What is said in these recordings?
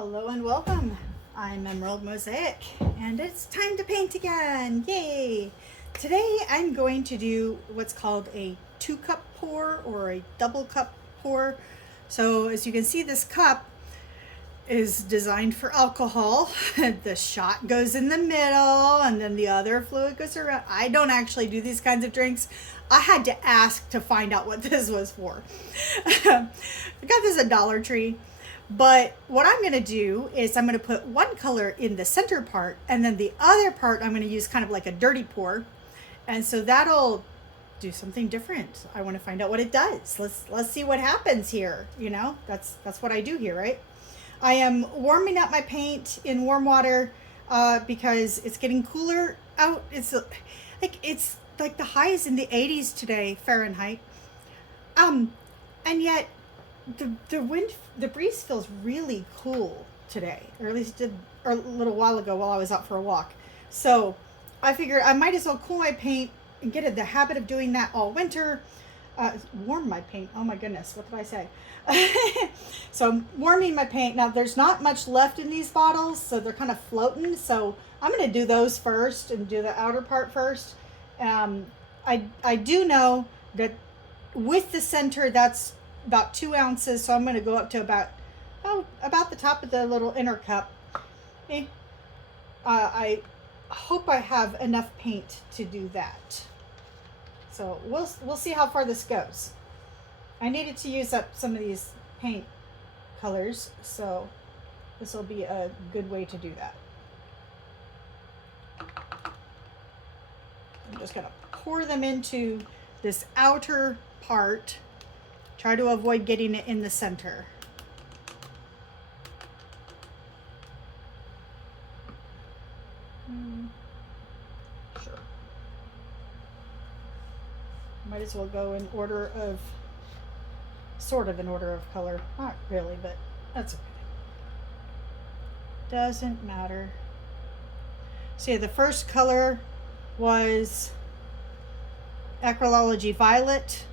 Hello and welcome. I'm Emerald Mosaic and it's time to paint again. Yay! Today I'm going to do what's called a 2-cup pour or a double cup pour. So as you can see, this cup is designed for alcohol. The shot goes in the middle and then the other fluid goes around. I don't actually do these kinds of drinks. I had to ask to find out what this was for. I got this at Dollar Tree. But what I'm going to do is I'm going to put one color in the center part, and then the other part I'm going to use kind of like a dirty pour. And so that'll do something different. I want to find out what it does. Let's see what happens here. You know, that's what I do here, right? I am warming up my paint in warm water because it's getting cooler out. It's like the highs in the 80s today, Fahrenheit. And yet the breeze feels really cool today, or at least did a little while ago while I was out for a walk. So I figured I might as well cool my paint and get in the habit of doing that all winter. Warm my paint. Oh my goodness, what did I say? So I'm warming my paint. Now there's not much left in these bottles, so they're kind of floating. So I'm going to do those first and do the outer part first. I do know that with the center, that's about 2 ounces, so I'm going to go up to about the top of the little inner cup. Okay. I hope I have enough paint to do that. So we'll see how far this goes. I needed to use up some of these paint colors, so this will be a good way to do that. I'm just going to pour them into this outer part. Try to avoid getting it in the center. Sure. Might as well go in order of, sort of in order of color. Not really, but that's okay. Doesn't matter. So yeah, the first color was Acrylology Violet.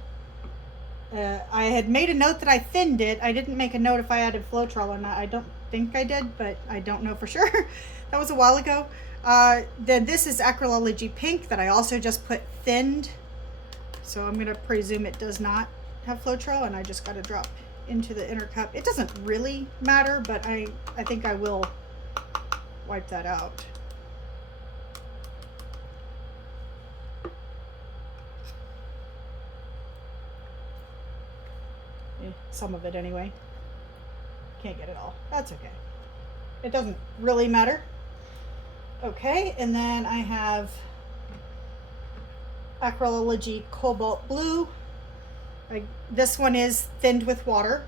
I had made a note that I thinned it. I didn't make a note if I added Floetrol or not. I don't think I did, but I don't know for sure. That was a while ago. Then this is Acrylology Pink that I also just put thinned. So I'm going to presume it does not have Floetrol, and I just got to drop into the inner cup. It doesn't really matter, but I think I will wipe that out. Some of it anyway. Can't get it all. That's okay. It doesn't really matter. Okay, and then I have Acrylology Cobalt Blue. This one is thinned with water.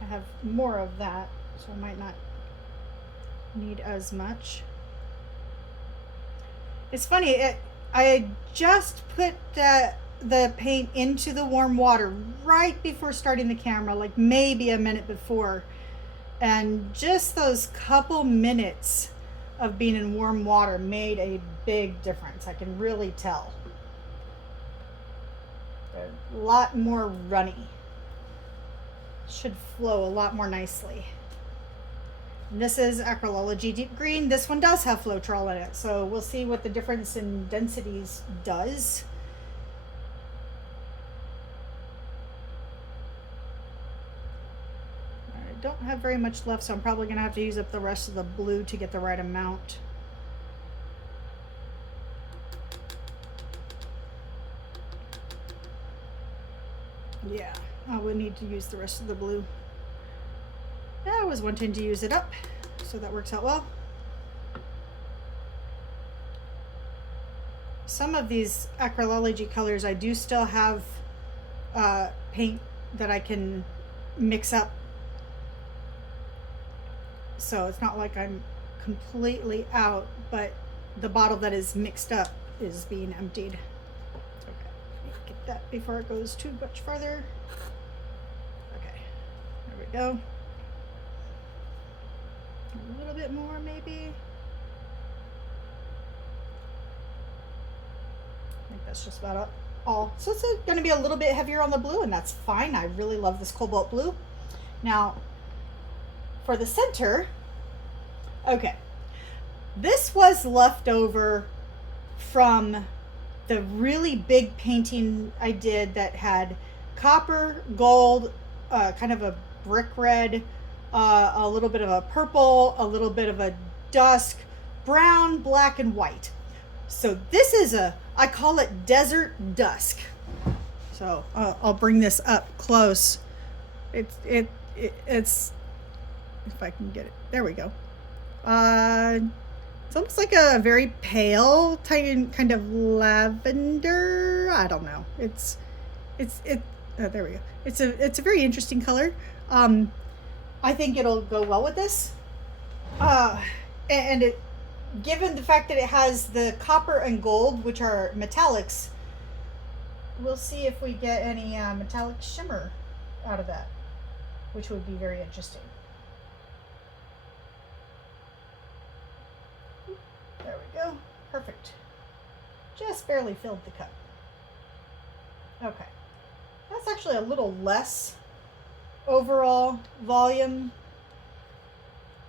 I have more of that, so I might not need as much. It's funny, I just put the paint into the warm water right before starting the camera, like maybe a minute before, and just those couple minutes of being in warm water made a big difference. I can really tell. They're a lot more runny. Should flow a lot more nicely. And this is Acrylology Deep Green. This one does have Floetrol in it, so we'll see what the difference in densities does. Don't have very much left, so I'm probably going to have to use up the rest of the blue to get the right amount. Yeah, I would need to use the rest of the blue. I was wanting to use it up, so that works out well. Some of these Acrylology colors, I do still have paint that I can mix up. So it's not like I'm completely out, but the bottle that is mixed up is being emptied. Okay, let me get that before it goes too much further. Okay, there we go. A little bit more maybe. I think that's just about all. So it's going to be a little bit heavier on the blue, and that's fine. I really love this cobalt blue. Now, for the center, okay, this was left over from the really big painting I did that had copper, gold, kind of a brick red, a little bit of a purple, a little bit of a dusk, brown, black, and white. So this is I call it Desert Dusk. So I'll bring this up close. It's if I can get it. There we go. It's almost like a very pale kind of lavender. I don't know. There we go. It's a very interesting color. I think it'll go well with this. And it, given the fact that it has the copper and gold, which are metallics, we'll see if we get any metallic shimmer out of that, which would be very interesting. There we go. Perfect. Just barely filled the cup. Okay. That's actually a little less overall volume,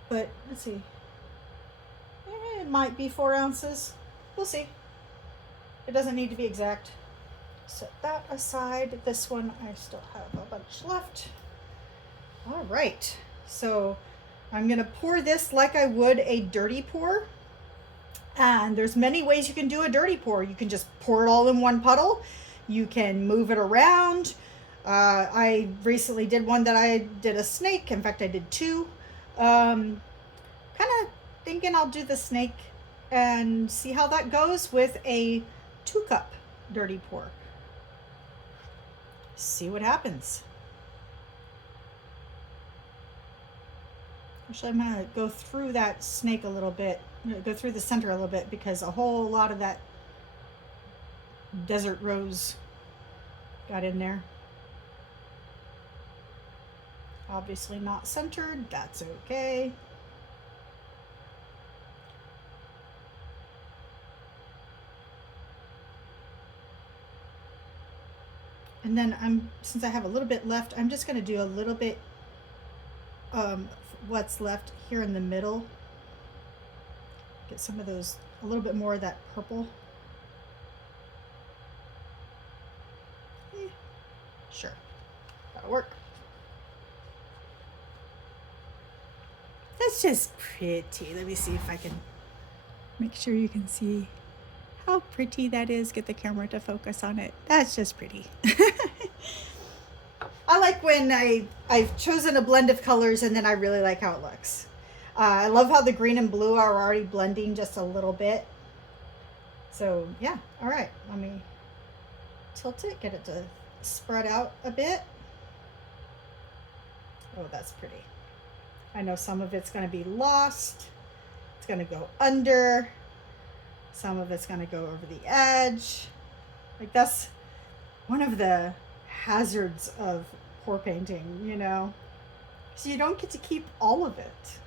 but let's see. It might be 4 ounces. We'll see. It doesn't need to be exact. Set that aside. This one I still have a bunch left. All right. So I'm going to pour this like I would a dirty pour. And there's many ways you can do a dirty pour. You can just pour it all in one puddle. You can move it around. I recently did one that I did a snake. In fact, I did 2. Kind of thinking I'll do the snake and see how that goes with a 2-cup dirty pour. See what happens. Actually, I'm going to go through that snake a little bit. Go through the center a little bit because a whole lot of that desert rose got in there. Obviously not centered. That's okay. And then since I have a little bit left, I'm just going to do a little bit what's left here in the middle. Get some of those, a little bit more of that purple. Sure, that'll work. That's just pretty. Let me see if I can make sure you can see how pretty that is. Get the camera to focus on it. That's just pretty. I like when I've chosen a blend of colors and then I really like how it looks. I love how the green and blue are already blending just a little bit. So yeah, all right, let me tilt it, get it to spread out a bit. Oh, that's pretty. I know some of it's going to be lost. It's going to go under. Some of it's going to go over the edge. Like, that's one of the hazards of pour painting, you know. So you don't get to keep all of it.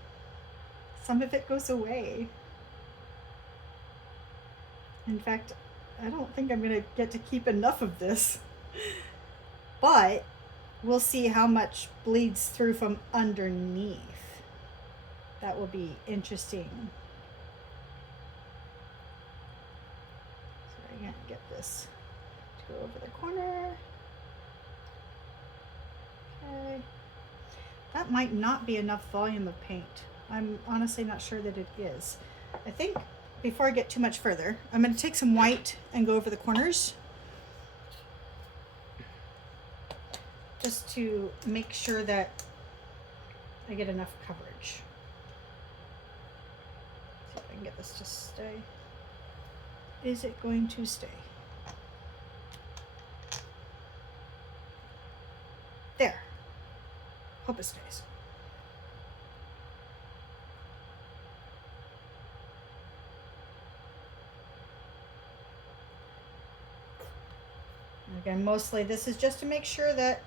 Some of it goes away. In fact, I don't think I'm going to get to keep enough of this. But we'll see how much bleeds through from underneath. That will be interesting. So I'm going to get this to go over the corner. Okay. That might not be enough volume of paint. I'm honestly not sure that it is. I think before I get too much further, I'm going to take some white and go over the corners. Just to make sure that I get enough coverage. See if I can get this to stay. Is it going to stay? There. Hope it stays. Again, mostly this is just to make sure that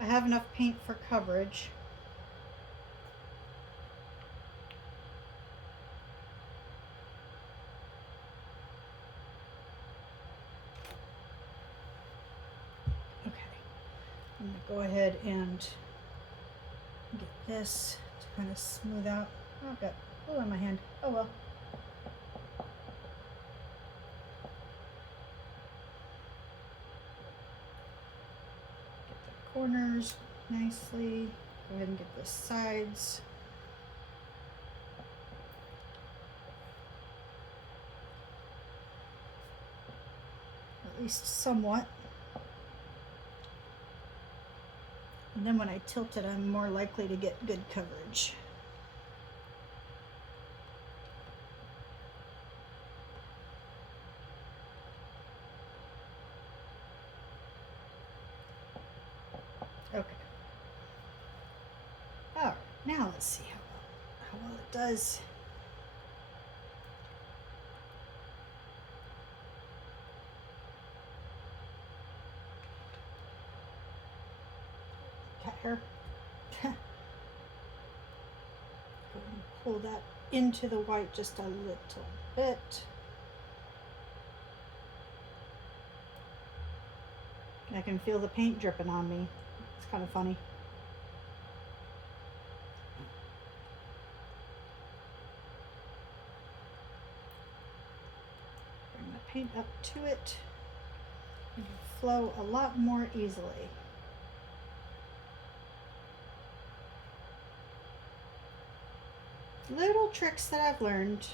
I have enough paint for coverage. Okay, I'm going to go ahead and Get this to kind of smooth out. Oh, I've got glue on my hand. Oh well. Get the corners nicely. Go ahead and get the sides. At least somewhat. And then when I tilt it, I'm more likely to get good coverage. Okay. All right, now let's see how well it does. Cat hair. Go and pull that into the white just a little bit. I can feel the paint dripping on me. It's kind of funny. Bring the paint up to it. It can flow a lot more easily. Little tricks that I've learned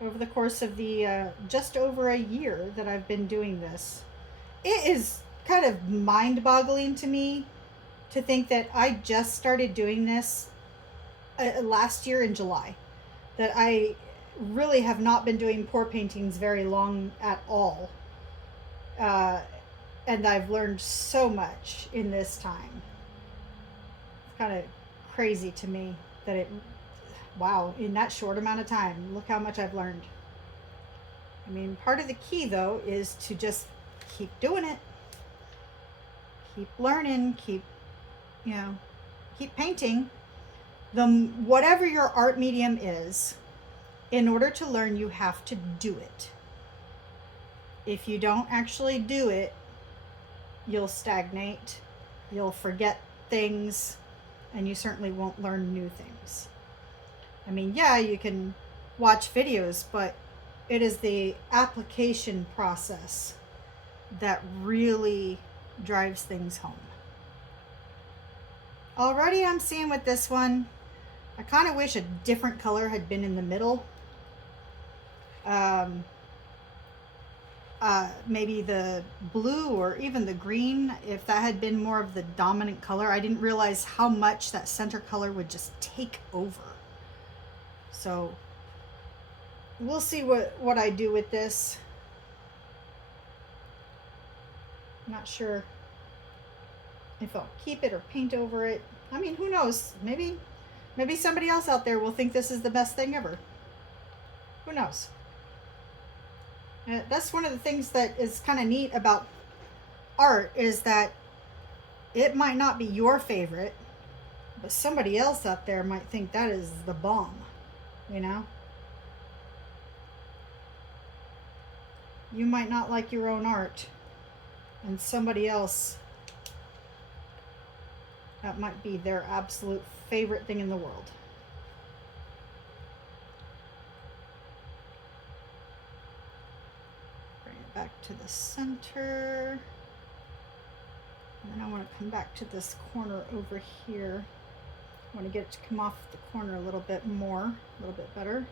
over the course of the just over a year that I've been doing this. It is kind of mind-boggling to me to think that I just started doing this last year in July. That I really have not been doing pour paintings very long at all. And I've learned so much in this time. It's kind of crazy to me that it, wow, in that short amount of time, look how much I've learned. I mean, part of the key though is to just keep doing it. Keep learning, keep painting. Whatever your art medium is, in order to learn, you have to do it. If you don't actually do it, you'll stagnate, you'll forget things, and you certainly won't learn new things. I mean, yeah, you can watch videos, but it is the application process that really drives things home. Already I'm seeing with this one, I kind of wish a different color had been in the middle. Maybe the blue or even the green, if that had been more of the dominant color. I didn't realize how much that center color would just take over. So we'll see what I do with this. Not sure if I'll keep it or paint over it. I mean, who knows? Maybe somebody else out there will think this is the best thing ever. Who knows? That's one of the things that is kind of neat about art, is that it might not be your favorite, but somebody else out there might think that is the bomb, you know? You might not like your own art, and somebody else, that might be their absolute favorite thing in the world. Bring it back to the center. And then I want to come back to this corner over here. I want to get it to come off the corner a little bit more, a little bit better.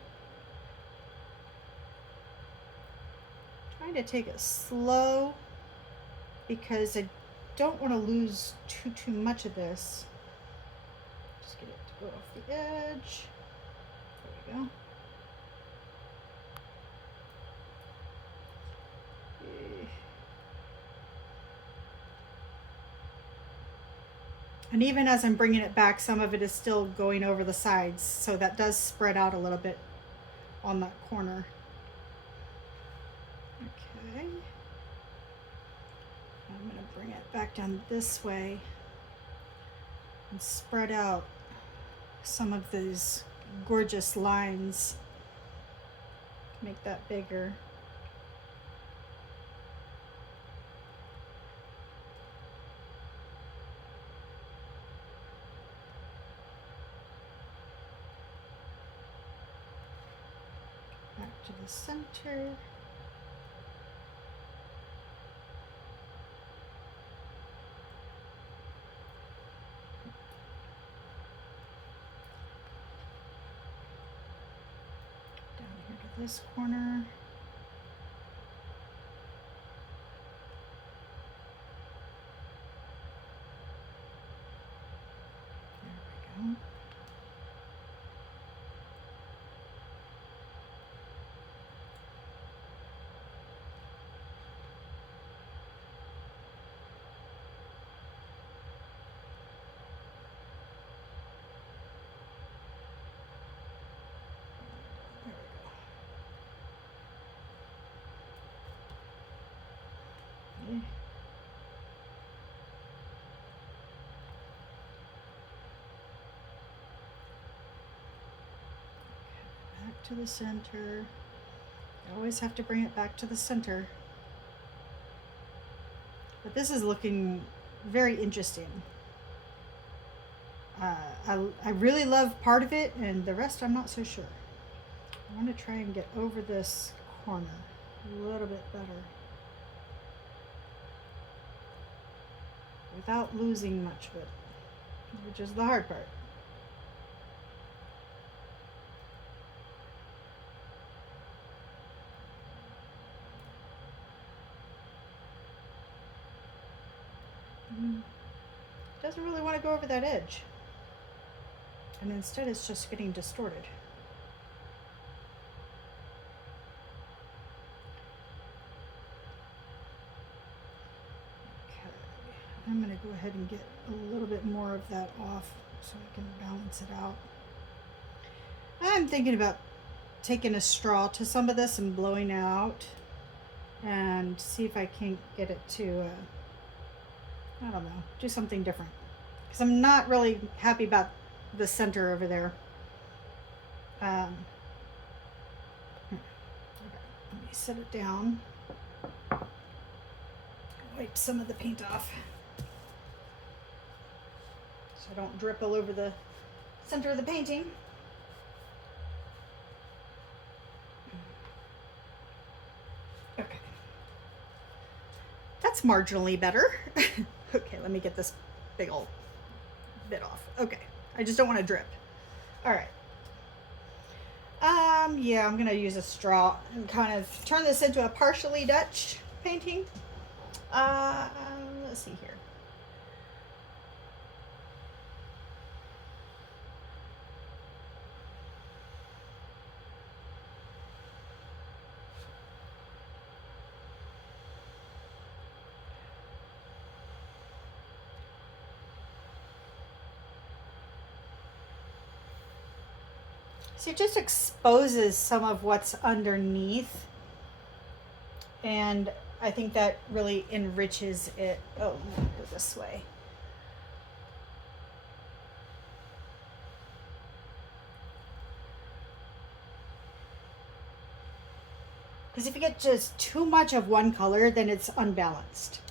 Trying to take it slow because I don't want to lose too much of this. Just get it to go off the edge. There we go. Okay. And even as I'm bringing it back, some of it is still going over the sides, so that does spread out a little bit on that corner. Okay. I'm going to bring it back down this way and spread out some of these gorgeous lines. Make that bigger. to the center. Down here to this corner. There we go. Okay. Back to the center. I always have to bring it back to the center. But this is looking very interesting. I really love part of it, and the rest I'm not so sure. I want to try and get over this corner a little bit better without losing much of it, which is the hard part. Doesn't really want to go over that edge, and instead it's just getting distorted. Okay, I'm going to go ahead and get a little bit more of that off so I can balance it out. I'm thinking about taking a straw to some of this and blowing out and see if I can't get it to I don't know, do something different, because I'm not really happy about the center over there. Okay, let me set it down, wipe some of the paint off so I don't drip all over the center of the painting. Okay, that's marginally better. Okay, let me get this big old bit off. Okay, I just don't want to drip. All right. Yeah, I'm gonna use a straw and kind of turn this into a partially Dutch painting. Let's see here. So it just exposes some of what's underneath, and I think that really enriches it. Oh, go this way. Because if you get just too much of one color, then it's unbalanced.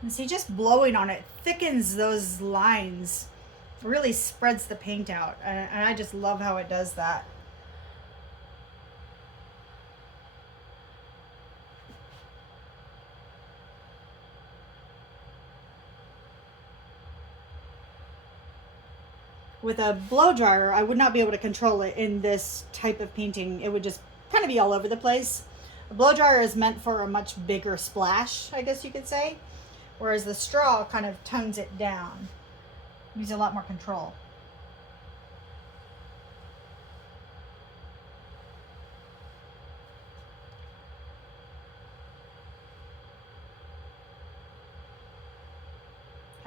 And see, just blowing on it thickens those lines, really spreads the paint out, and I just love how it does that. With a blow dryer, I would not be able to control it in this type of painting. It would just kind of be all over the place. A blow dryer is meant for a much bigger splash, I guess you could say. Whereas the straw kind of tones it down. Gives you a lot more control.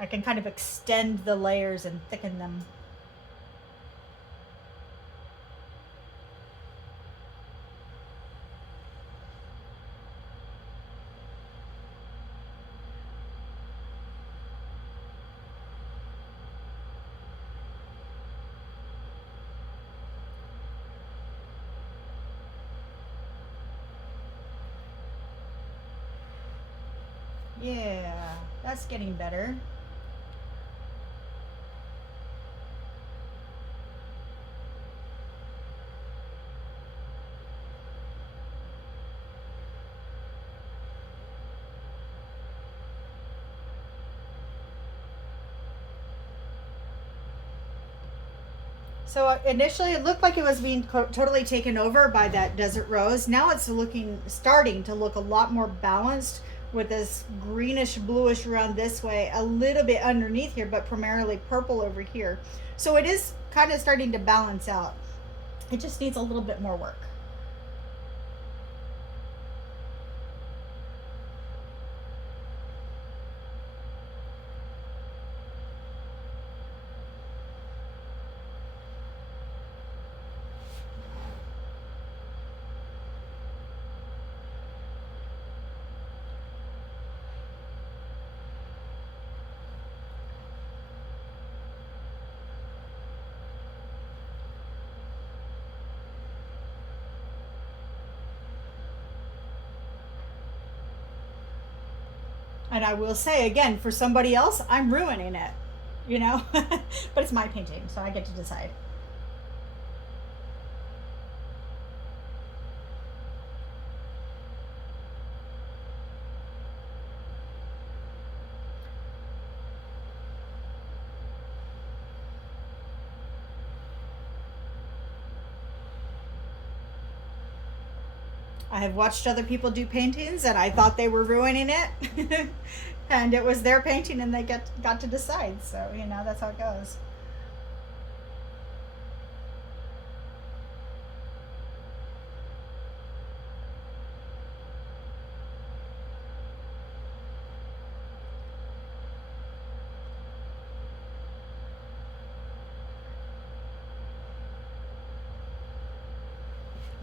I can kind of extend the layers and thicken them. Yeah, that's getting better. So initially it looked like it was being totally taken over by that desert rose. Now it's starting to look a lot more balanced with this greenish bluish around this way, a little bit underneath here, but primarily purple over here. So it is kind of starting to balance out. It just needs a little bit more work. And I will say again, for somebody else, I'm ruining it, you know? But it's my painting, so I get to decide. I have watched other people do paintings and I thought they were ruining it. And it was their painting and they got to decide. So, you know, that's how it goes.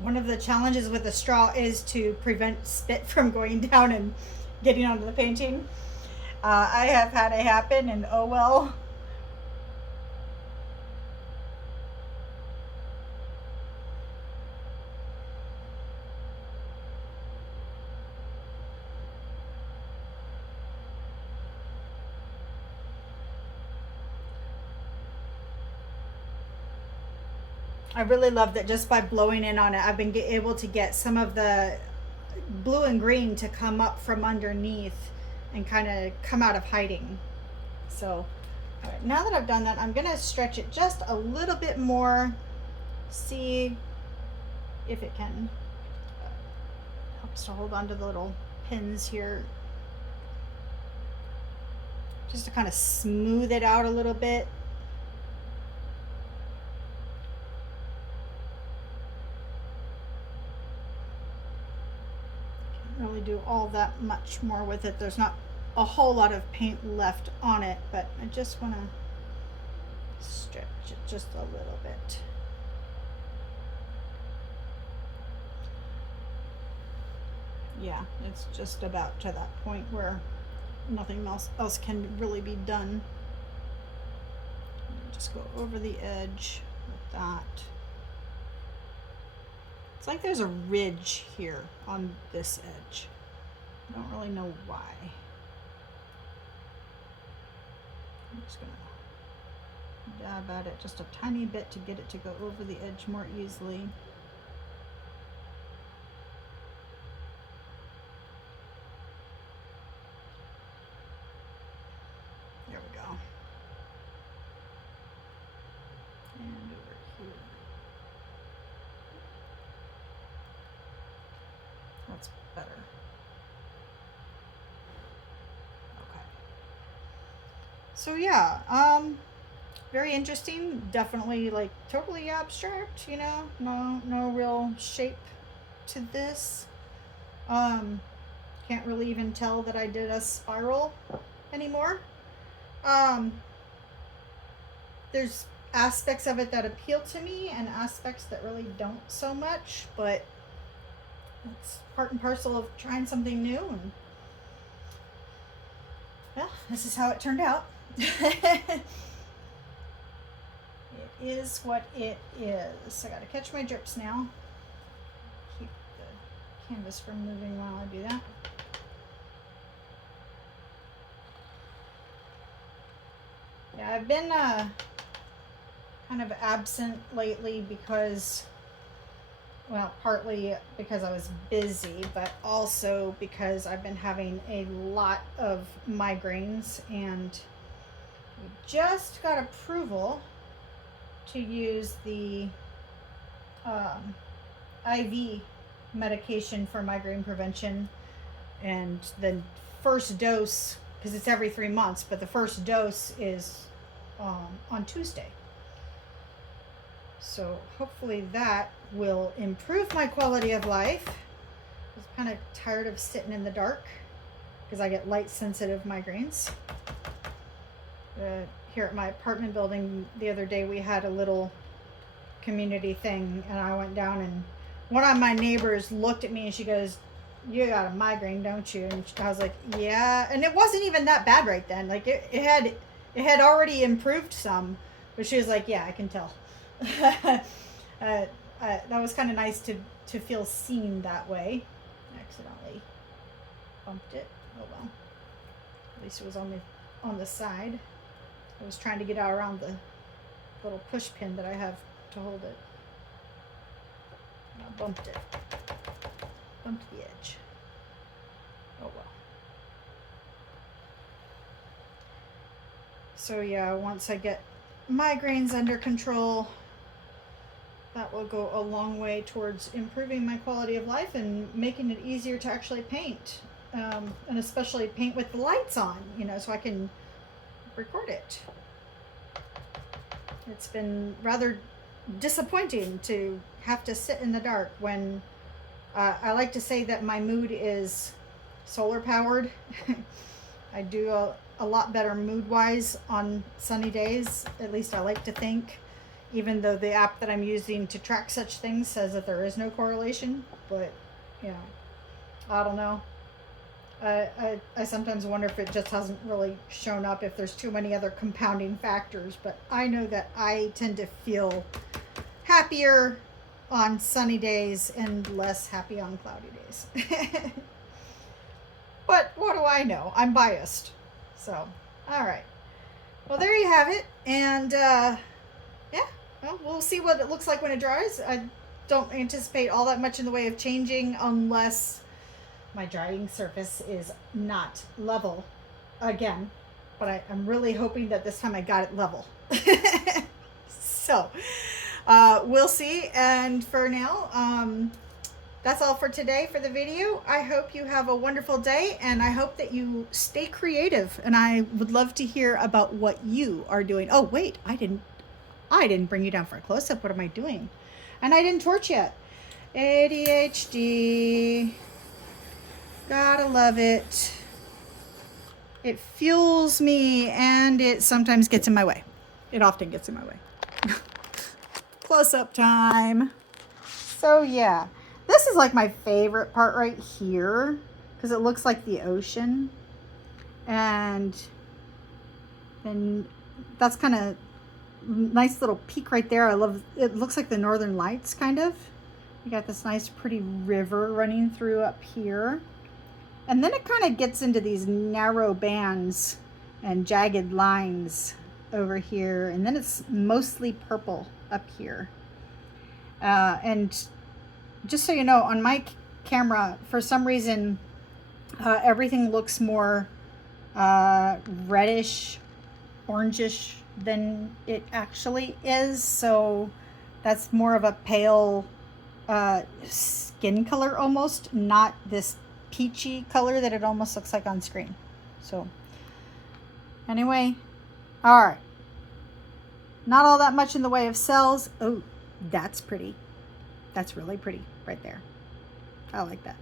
One of the challenges with the straw is to prevent spit from going down and getting onto the painting. I have had it happen, and oh well. I really love that just by blowing in on it, I've been able to get some of the blue and green to come up from underneath and kind of come out of hiding. So all right, now that I've done that, I'm gonna stretch it just a little bit more, see if it can helps to hold on to the little pins here, just to kind of smooth it out a little bit. Really do all that much more with it. There's not a whole lot of paint left on it, but I just want to stretch it just a little bit. Yeah, it's just about to that point where nothing else can really be done. Just go over the edge with that. It's like there's a ridge here on this edge. I don't really know why. I'm just gonna dab at it just a tiny bit to get it to go over the edge more easily. There we go. And over here. That's better. Okay. So yeah, very interesting. Definitely like totally abstract, you know, no real shape to this. Can't really even tell that I did a spiral anymore. There's aspects of it that appeal to me and aspects that really don't so much, but it's part and parcel of trying something new, and well, this is how it turned out. It is what it is. I gotta catch my drips now. Keep the canvas from moving while I do that. Yeah, I've been kind of absent lately because, well, partly because I was busy, but also because I've been having a lot of migraines, and we just got approval to use the IV medication for migraine prevention, and the first dose, because it's every 3 months, but the first dose is on Tuesday. So hopefully that will improve my quality of life. I was kind of tired of sitting in the dark because I get light sensitive migraines. Here at my apartment building the other day, we had a little community thing, and I went down, and one of my neighbors looked at me and she goes, "You got a migraine, don't you?" And I was like, "Yeah." And it wasn't even that bad right then. Like it had already improved some, but she was like, "Yeah, I can tell." That was kind of nice to feel seen that way. I accidentally bumped it. Oh well. At least it was on the side. I was trying to get out around the little push pin that I have to hold it. And I bumped it. Bumped the edge. Oh well. So yeah, once I get migraines under control, that will go a long way towards improving my quality of life and making it easier to actually paint. And especially paint with the lights on, so I can record it. It's been rather disappointing to have to sit in the dark when I like to say that my mood is solar powered. I do a lot better mood wise on sunny days, at least I like to think, even though the app that I'm using to track such things says that there is no correlation. But I don't know. I sometimes wonder if it just hasn't really shown up, if there's too many other compounding factors, but I know that I tend to feel happier on sunny days and less happy on cloudy days. But what do I know? I'm biased. So, all right. Well, there you have it. And well, we'll see what it looks like when it dries. I don't anticipate all that much in the way of changing unless my drying surface is not level again, but I'm really hoping that this time I got it level. So we'll see. And for now, that's all for today for the video. I hope you have a wonderful day, and I hope that you stay creative, and I would love to hear about what you are doing. Oh wait, I didn't bring you down for a close-up. What am I doing? And I didn't torch yet. ADHD. Gotta love it. It fuels me, and it sometimes gets in my way. It often gets in my way. Close-up time. So yeah, this is like my favorite part right here because it looks like the ocean, and then that's kind of nice little peak right there. I love it. Looks like the Northern Lights kind of. You got this nice pretty river running through up here. And then it kind of gets into these narrow bands and jagged lines over here. And then it's mostly purple up here. And just so you know, on my camera, for some reason, everything looks more reddish, orangish than it actually is. So that's more of a pale skin color almost, not this peachy color that it almost looks like on screen. So anyway, all right, not all that much in the way of cells. Oh, that's pretty. That's really pretty right there. I like that.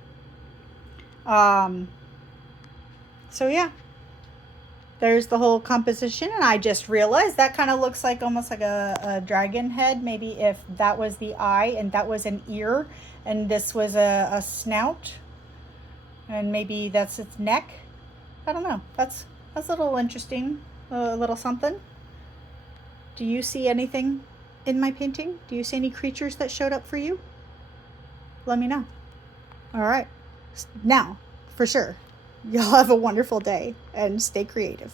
So yeah, there's the whole composition, and I just realized that kind of looks like almost like a dragon head. Maybe if that was the eye and that was an ear and this was a snout, and maybe that's its neck. I don't know. That's a little interesting, a little something. Do you see anything in my painting? Do you see any creatures that showed up for you? Let me know. All right. Now, for sure, y'all have a wonderful day and stay creative.